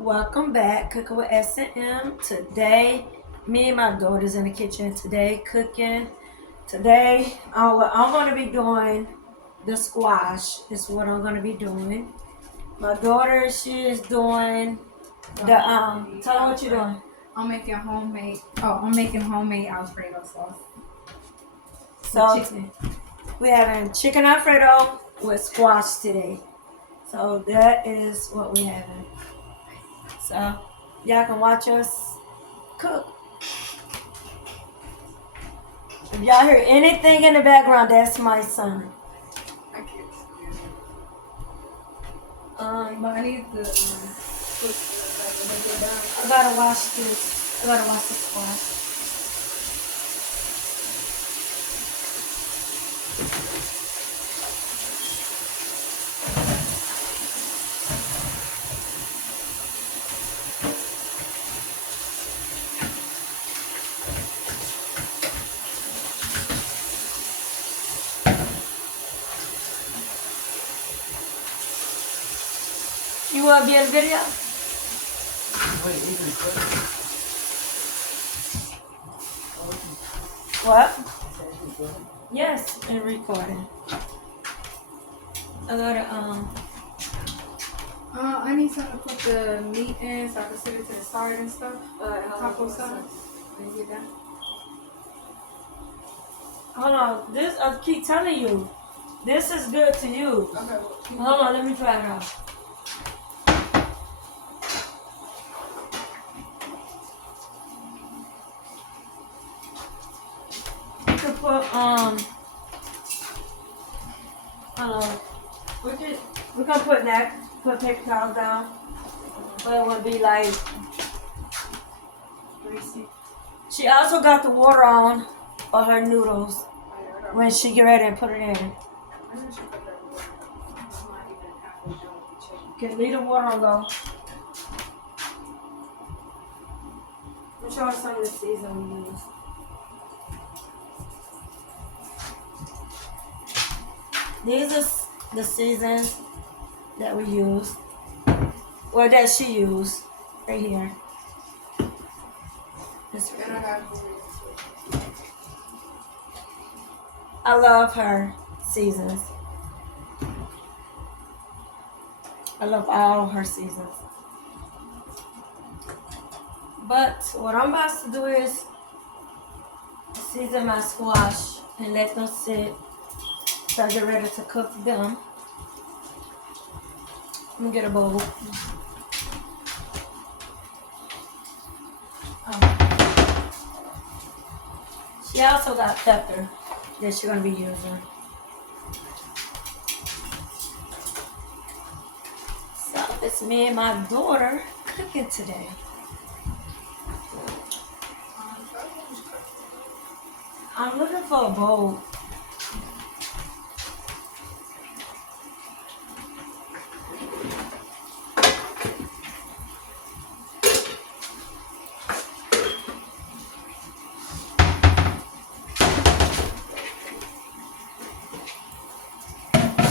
Welcome back, Cooking with S&M. Today, me and my daughter's in the kitchen today cooking. Today, what I'm going to be doing, the squash is what I'm going to be doing. My daughter, she is doing tell her what you're doing. I'm making homemade Alfredo sauce. So, we're having chicken Alfredo with squash today. So, that is what we're having. So, y'all can watch us cook. If y'all hear anything in the background, that's my son. I can't see it. But I need to cook it down. I gotta wash this. I gotta wash the squash. You wanna be in the video? Wait, he's recording? What? He's recording? Yes, and recording. I gotta I need something to put the meat in so I can sit it to the side and stuff. Taco sauce. Can you get that? hold on. This I keep telling you. This is good to use. Okay. Hold on, let me try it out. You could put hold on. We can put paper towels down. But it would be like greasy. She also got the water on her noodles when she get ready and put it in. Okay, leave the water on though. I'm showing some of the season we use. These are the seasons that we use, or that she used, right here. This And I got I love her seasons. I love all her seasons. But what I'm about to do is season my squash and let them sit so I get ready to cook them. Let me get a bowl. She also got pepper that she's gonna be using. So it's me and my daughter cooking today. I'm looking for a bowl.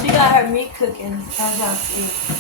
She got her meat cooking as y'all see.